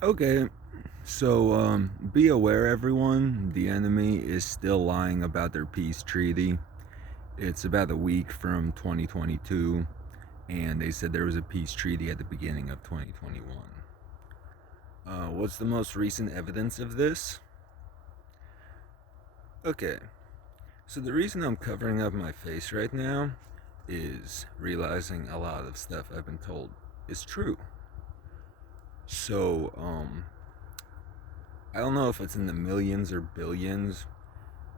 Okay, so be aware, everyone. The enemy is still lying about their peace treaty. It's about a week from 2022, and they said there was a peace treaty at the beginning of 2021. What's the most recent evidence of this? Okay, so the reason I'm covering up my face right now is realizing a lot of stuff I've been told is true. So, I don't know if it's in the millions or billions,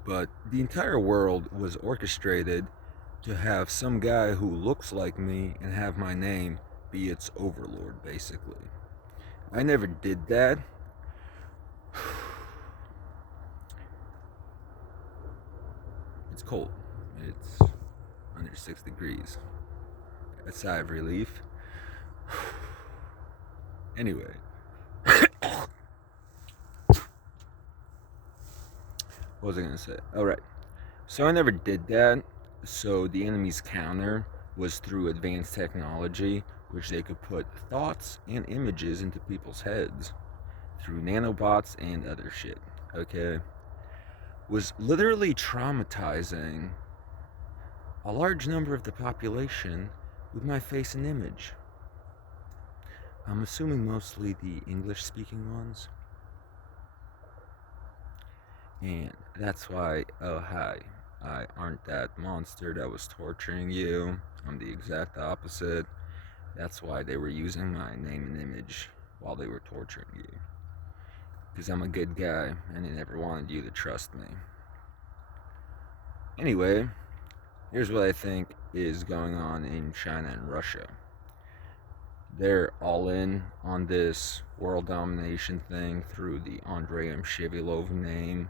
but the entire world was orchestrated to have some guy who looks like me and have my name be its overlord, basically. I never did that. It's cold. It's under 6 degrees. A sigh of relief. Anyway, what was I gonna say? All right. So I never did that. So the enemy's counter was through advanced technology, which they could put thoughts and images into people's heads through nanobots and other shit. Okay, was literally traumatizing a large number of the population with my face and image. I'm assuming mostly the English speaking ones. And that's why, oh hi, I aren't that monster that was torturing you. I'm the exact opposite. That's why they were using my name and image while they were torturing you. Because I'm a good guy and they never wanted you to trust me. Anyway, here's what I think is going on in China and Russia. They're all in on this world domination thing through the Andrei M. Shivilov name.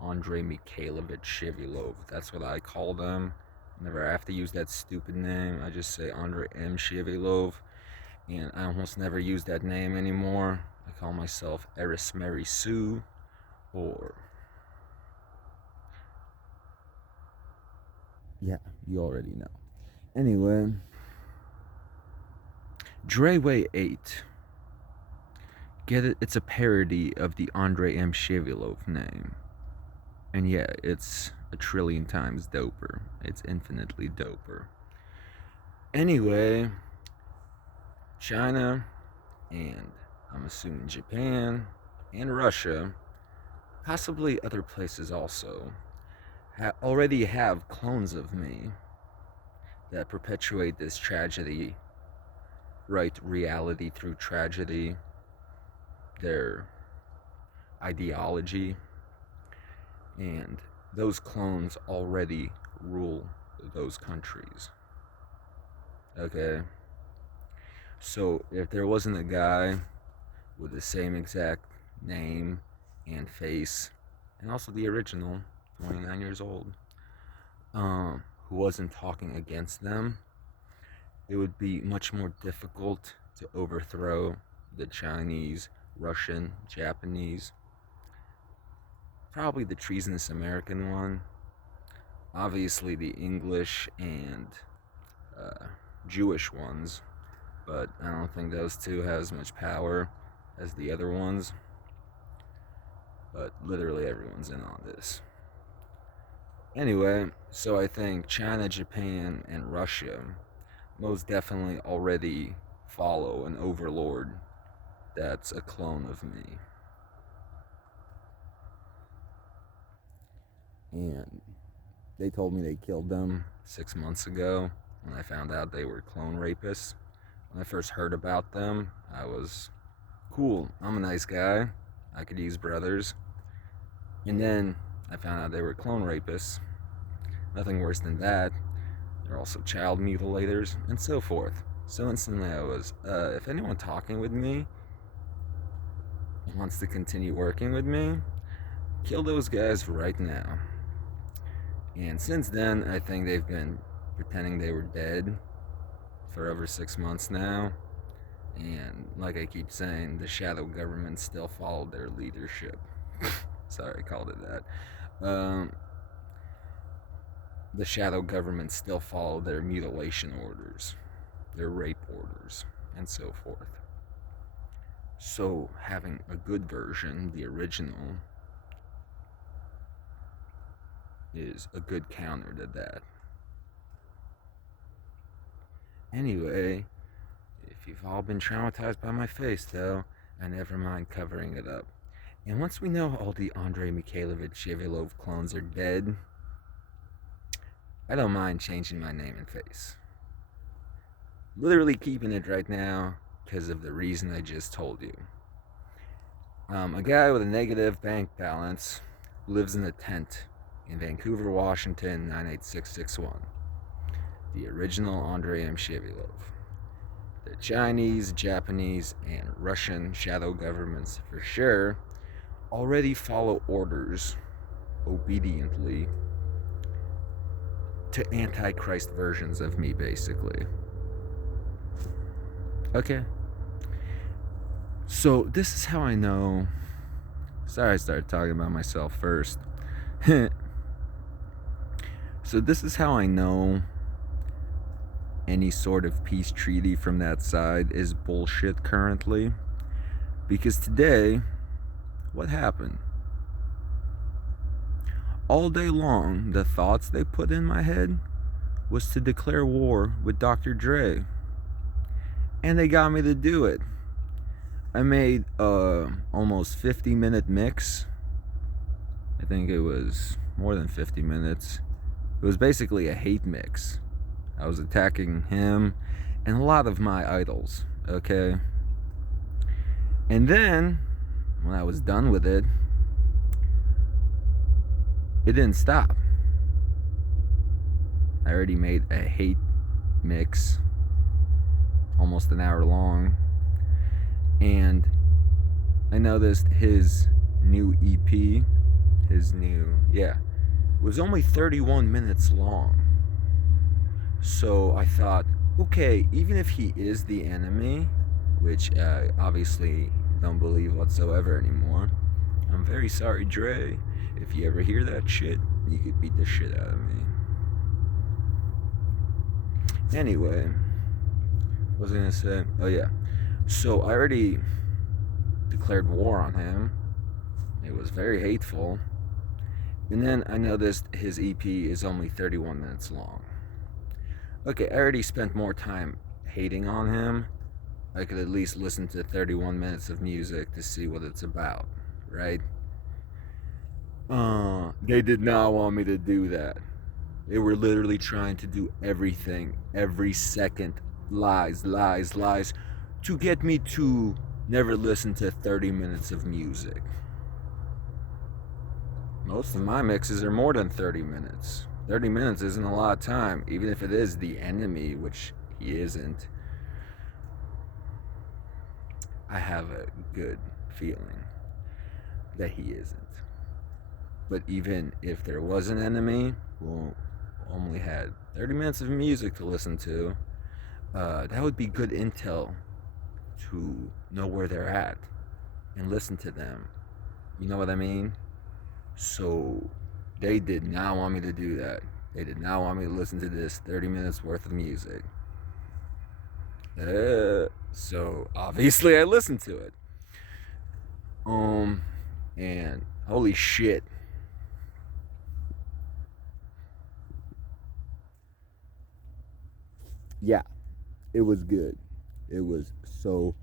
Andrei Mikhailovich Shivilov. That's what I call them. Whenever I have to use that stupid name, I just say Andrei M. Shivilov. And I almost never use that name anymore. I call myself Eris Mary Sue, or yeah, you already know. Anyway, Dreyway 8. Get it? It's a parody of the Andrei M. Shivilov name. And yeah, it's a trillion times doper. It's infinitely doper. Anyway, China and I'm assuming Japan and Russia, possibly other places also, already have clones of me that perpetuate this tragedy, write reality through tragedy, their ideology, and those clones already rule those countries. Okay? So if there wasn't a guy with the same exact name and face, and also the original, 29 years old, who wasn't talking against them, it would be much more difficult to overthrow the Chinese, Russian, Japanese, probably the treasonous American one, obviously the English and uh, Jewish ones, but I don't think those two have as much power as the other ones. But literally everyone's in on this. Anyway, so I think China, Japan, and Russia most definitely already follow an overlord that's a clone of me. And they told me they killed them 6 months ago when I found out they were clone rapists. When I first heard about them, I was cool. I'm a nice guy. I could use brothers. And then I found out they were clone rapists. Nothing worse than that. They're also child mutilators and so forth. So instantly I was, if anyone talking with me wants to continue working with me, kill those guys right now. And since then, I think they've been pretending they were dead for over 6 months now. And like I keep saying, the shadow government still followed their leadership. Sorry, I called it that. The shadow government still followed their mutilation orders, their rape orders, and so forth. So having a good version, the original, is a good counter to that. Anyway, if you've all been traumatized by my face, though, I never mind covering it up. And once we know all the Andrei Mikhailovich Shevelov clones are dead, I don't mind changing my name and face. Literally keeping it right now because of the reason I just told you. A guy with a negative bank balance lives in a tent in Vancouver, Washington, 98661. The original Andrei M. Shevelov. The Chinese, Japanese, and Russian shadow governments, for sure, already follow orders obediently to Antichrist versions of me, basically. Okay. So, this is how I know. Sorry, I started talking about myself first. So, this is how I know any sort of peace treaty from that side is bullshit currently. Because today, what happened? All day long, the thoughts they put in my head was to declare war with Dr. Dre. And they got me to do it. I made a almost 50-minute mix. I think it was more than 50 minutes. It was basically a hate mix. I was attacking him and a lot of my idols, okay? And then, when I was done with it, it didn't stop. I already made a hate mix, almost an hour long, and I noticed his new EP, was only 31 minutes long. So I thought, okay, even if he is the enemy, which I obviously don't believe whatsoever anymore, I'm very sorry, Dre. If you ever hear that shit, you could beat the shit out of me. Anyway, what was I gonna say? Oh yeah. So I already declared war on him. It was very hateful. And then I noticed his EP is only 31 minutes long. Okay, I already spent more time hating on him. I could at least listen to 31 minutes of music to see what it's about, right? They did not want me to do that. They were literally trying to do everything, every second, lies, to get me to never listen to 30 minutes of music. Most of my mixes are more than 30 minutes. 30 minutes isn't a lot of time, even if it is the enemy, which he isn't. I have a good feeling that he isn't. But even if there was an enemy who only had 30 minutes of music to listen to, that would be good intel to know where they're at and listen to them. You know what I mean? So they did not want me to do that. They did not want me to listen to this 30 minutes worth of music. So obviously I listened to it. And holy shit. Yeah, it was good. It was so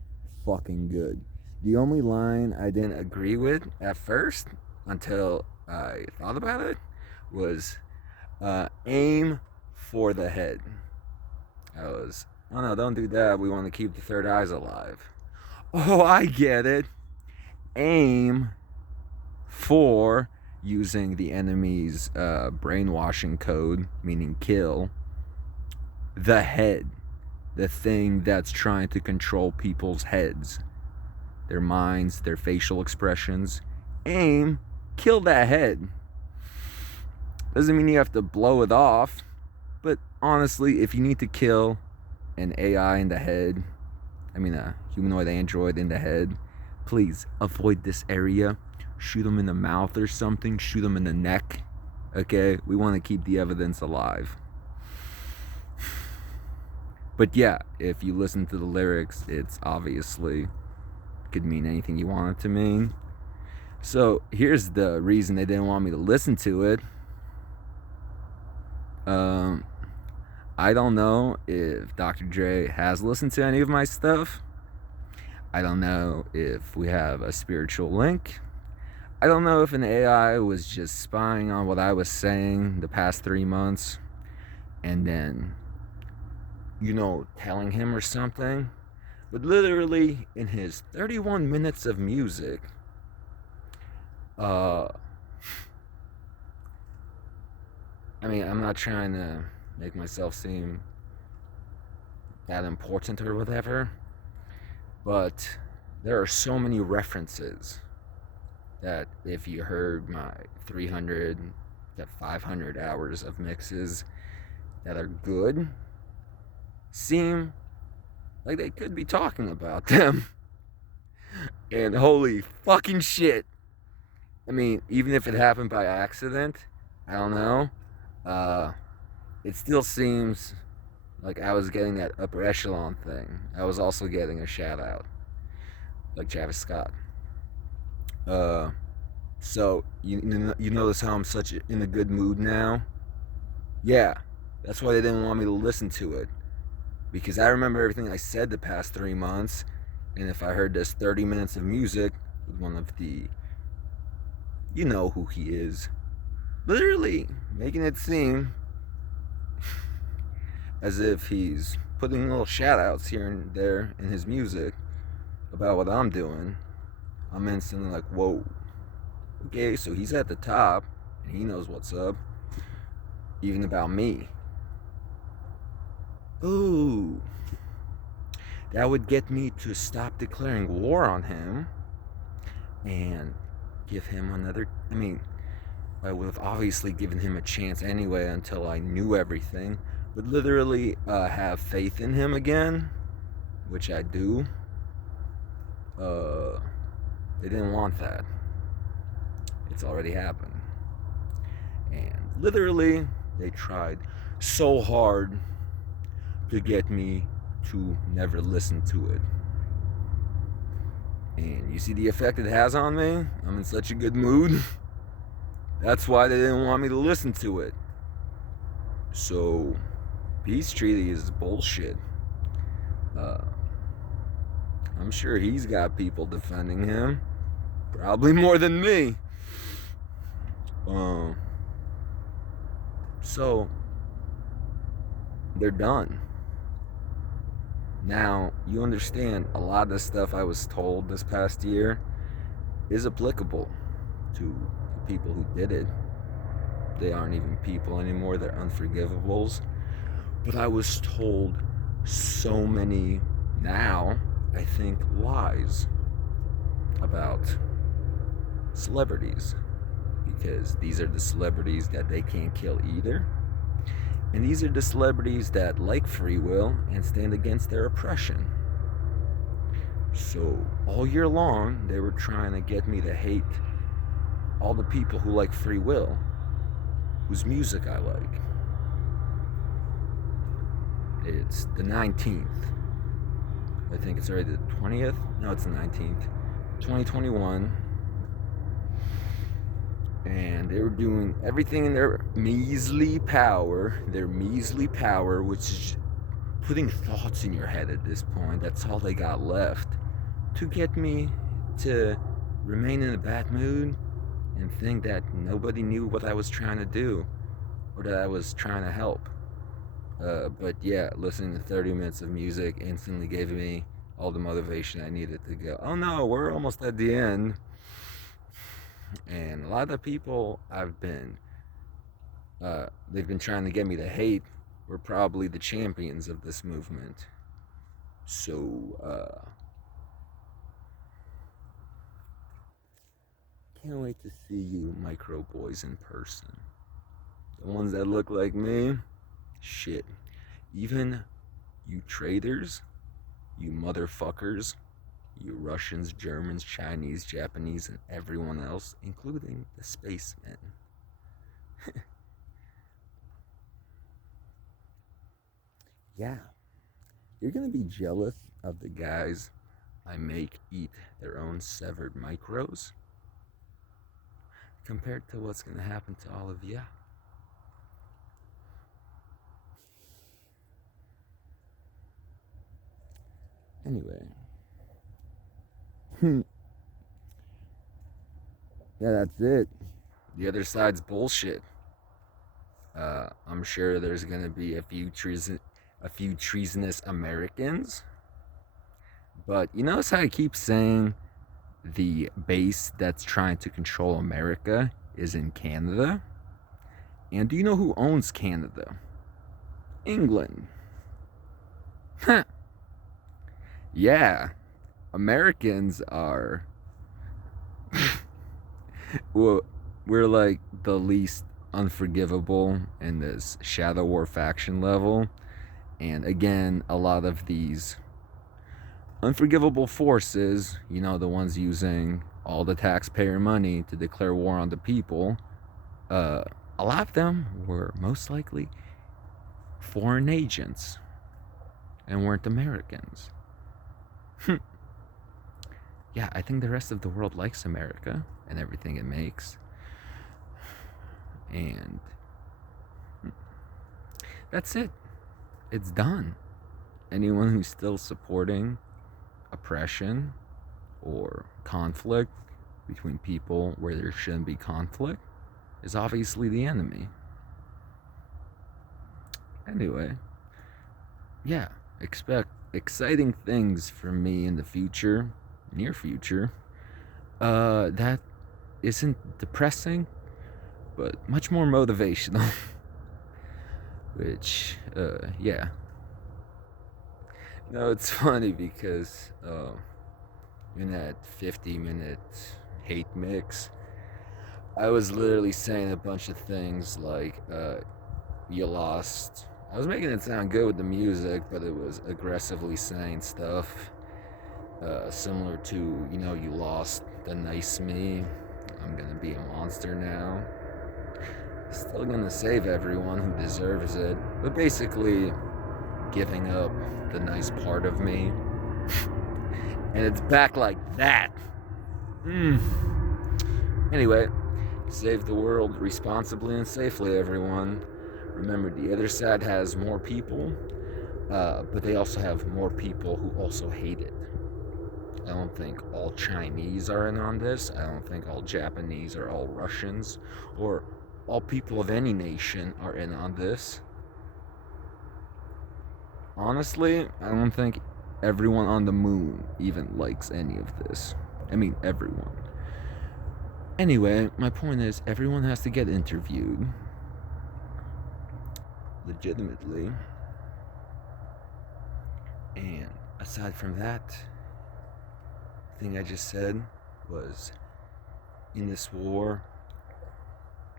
fucking good. The only line I didn't agree with at first, until I thought about it, was aim for the head. Oh no, don't do that. We want to keep the third eyes alive. Oh, I get it. Aim for using the enemy's brainwashing code, meaning kill, the head, the thing that's trying to control people's heads, their minds, their facial expressions. Aim, kill that head. Doesn't mean you have to blow it off, but honestly, if you need to kill an AI in the head, a humanoid android in the head, please avoid this area. Shoot them in the mouth or something, shoot them in the neck. Okay, we want to keep the evidence alive. But yeah, if you listen to the lyrics, it's obviously could mean anything you want it to mean. So here's the reason they didn't want me to listen to it. I don't know if Dr. Dre has listened to any of my stuff. I don't know if we have a spiritual link. I don't know if an AI was just spying on what I was saying the past 3 months and then, telling him or something. But literally, in his 31 minutes of music, I'm not trying to make myself seem that important or whatever, but there are so many references that if you heard my 300 to 500 hours of mixes that are good, seem like they could be talking about them. And holy fucking shit. Even if it happened by accident, I don't know. It still seems like I was getting that upper echelon thing. I was also getting a shout out, like Travis Scott. So you notice how I'm such in a good mood now? Yeah, that's why they didn't want me to listen to it. Because I remember everything I said the past 3 months, and if I heard this 30 minutes of music with one of the, you know who he is, literally making it seem as if he's putting little shout outs here and there in his music about what I'm doing, I'm instantly like, whoa, okay, so he's at the top and he knows what's up, even about me. Ooh, that would get me to stop declaring war on him and give him another. I would have obviously given him a chance anyway until I knew everything, but literally have faith in him again, which I do. They didn't want that. It's already happened. And literally, they tried so hard to get me to never listen to it. And you see the effect it has on me? I'm in such a good mood. That's why they didn't want me to listen to it. So, Peace Treaty is bullshit. I'm sure he's got people defending him. Probably more than me. So, they're done. Now, you understand a lot of the stuff I was told this past year is applicable to the people who did it. They aren't even people anymore, they're unforgivables. But I was told so many, now, I think, lies about celebrities. Because these are the celebrities that they can't kill either. And these are the celebrities that like free will and stand against their oppression. So all year long, they were trying to get me to hate all the people who like free will, whose music I like. It's the 19th. I think it's already the 20th. No, it's the 19th. 2021. And they were doing everything in their measly power, which is putting thoughts in your head at this point. That's all they got left, to get me to remain in a bad mood and think that nobody knew what I was trying to do or that I was trying to help. But yeah, listening to 30 minutes of music instantly gave me all the motivation I needed to go, oh no, we're almost at the end. And a lot of the people they've been trying to get me to hate were probably the champions of this movement. So, can't wait to see you micro boys in person. The ones that look like me, shit. Even you traders, you motherfuckers, you Russians, Germans, Chinese, Japanese, and everyone else, including the spacemen. Yeah. You're gonna be jealous of the guys I make eat their own severed micros compared to what's going to happen to all of you. Anyway. Yeah, that's it. The other side's bullshit. I'm sure there's gonna be a few treasonous Americans, but you notice how I keep saying the base that's trying to control America is in Canada? And do you know who owns Canada? England. Huh. Yeah, Americans are. Well, we're like the least unforgivable in this Shadow War faction level. And again, a lot of these unforgivable forces, you know, the ones using all the taxpayer money to declare war on the people, a lot of them were most likely foreign agents and weren't Americans. Yeah, I think the rest of the world likes America and everything it makes. And that's it. It's done. Anyone who's still supporting oppression or conflict between people where there shouldn't be conflict is obviously the enemy. Anyway, yeah, expect exciting things from me in the future, near future. That isn't depressing, but much more motivational. Which, yeah. No, it's funny because in that 50-minute hate mix, I was literally saying a bunch of things like, you lost. I was making it sound good with the music, but it was aggressively saying stuff similar to, you know, you lost the nice me. I'm gonna be a monster now. Still gonna save everyone who deserves it, but basically giving up the nice part of me. And it's back like that. Anyway, save the world responsibly and safely, everyone. Remember, the other side has more people, but they also have more people who also hate it. I don't think all Chinese are in on this. I don't think all Japanese or all Russians or all people of any nation are in on this. Honestly, I don't think everyone on the moon even likes any of this. I mean, everyone. Anyway, my point is, everyone has to get interviewed legitimately. And aside from that, the thing I just said was, in this war,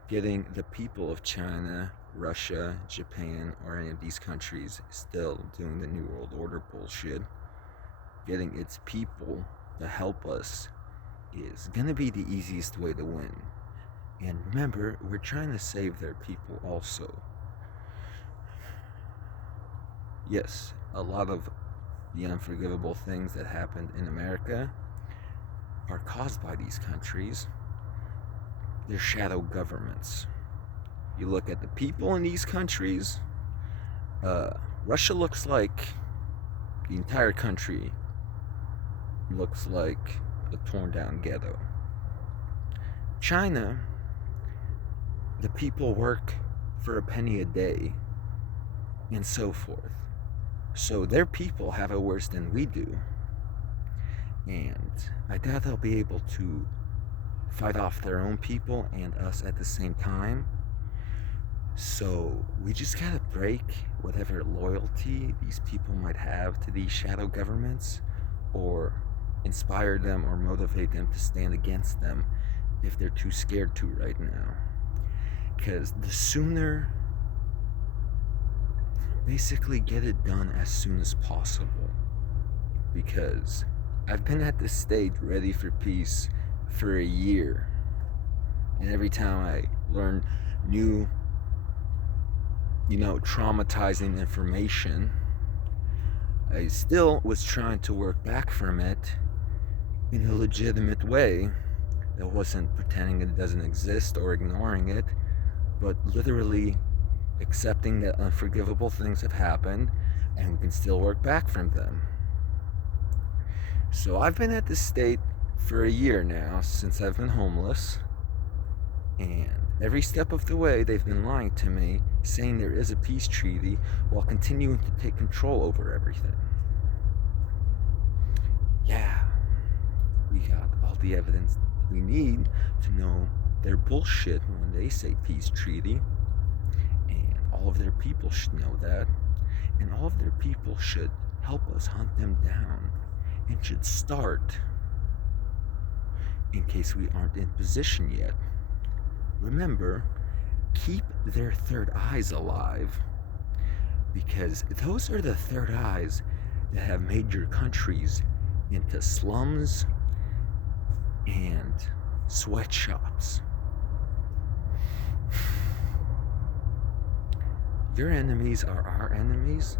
getting the people of China, Russia, Japan, or any of these countries still doing the New World Order bullshit, getting its people to help us is gonna be the easiest way to win. And remember, we're trying to save their people also. Yes, a lot of the unforgivable things that happened in America are caused by these countries. They're shadow governments. You look at the people in these countries, Russia looks like the entire country looks like a torn down ghetto. China, the people work for a penny a day, and so forth. So their people have it worse than we do. And I doubt they'll be able to fight off their own people and us at the same time. So we just gotta break whatever loyalty these people might have to these shadow governments, or inspire them or motivate them to stand against them if they're too scared to right now. Because the sooner, basically get it done as soon as possible. Because I've been at this stage ready for peace for a year. And every time I learn new, traumatizing information, I still was trying to work back from it in a legitimate way that wasn't pretending it doesn't exist or ignoring it, but literally accepting that unforgivable things have happened and we can still work back from them. So I've been at this state for a year now since I've been homeless, and every step of the way they've been lying to me, saying there is a peace treaty while continuing to take control over everything. Yeah, we got all the evidence we need to know they're bullshit when they say peace treaty, and all of their people should know that, and all of their people should help us hunt them down and should start in case we aren't in position yet. Remember, keep their third eyes alive, because those are the third eyes that have made your countries into slums and sweatshops. Your enemies are our enemies.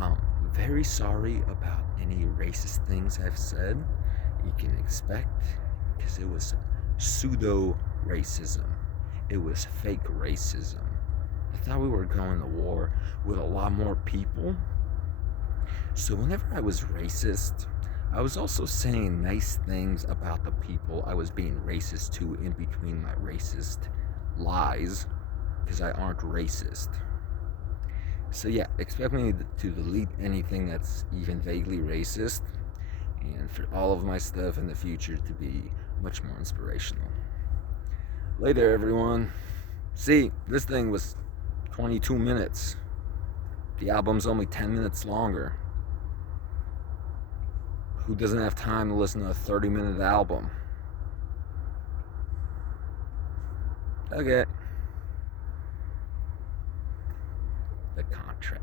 I'm very sorry about any racist things I've said. You can expect, because it was pseudo racism. It was fake racism. I thought we were going to war with a lot more people. So whenever I was racist, I was also saying nice things about the people I was being racist to in between my racist lies, because I aren't racist. So yeah, expect me to delete anything that's even vaguely racist, and for all of my stuff in the future to be much more inspirational. Later, everyone. See, this thing was 22 minutes. The album's only 10 minutes longer. Who doesn't have time to listen to a 30-minute album? Okay. The contract.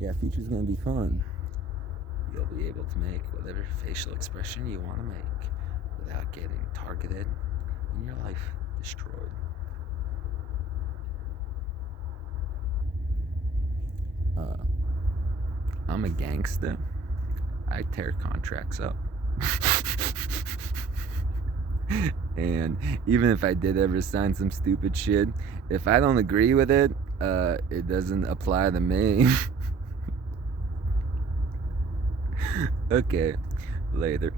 Yeah, future's gonna be fun. You'll be able to make whatever facial expression you want to make without getting targeted and your life destroyed. I'm a gangster. I tear contracts up. And even if I did ever sign some stupid shit, if I don't agree with it, it doesn't apply to me. Okay, later.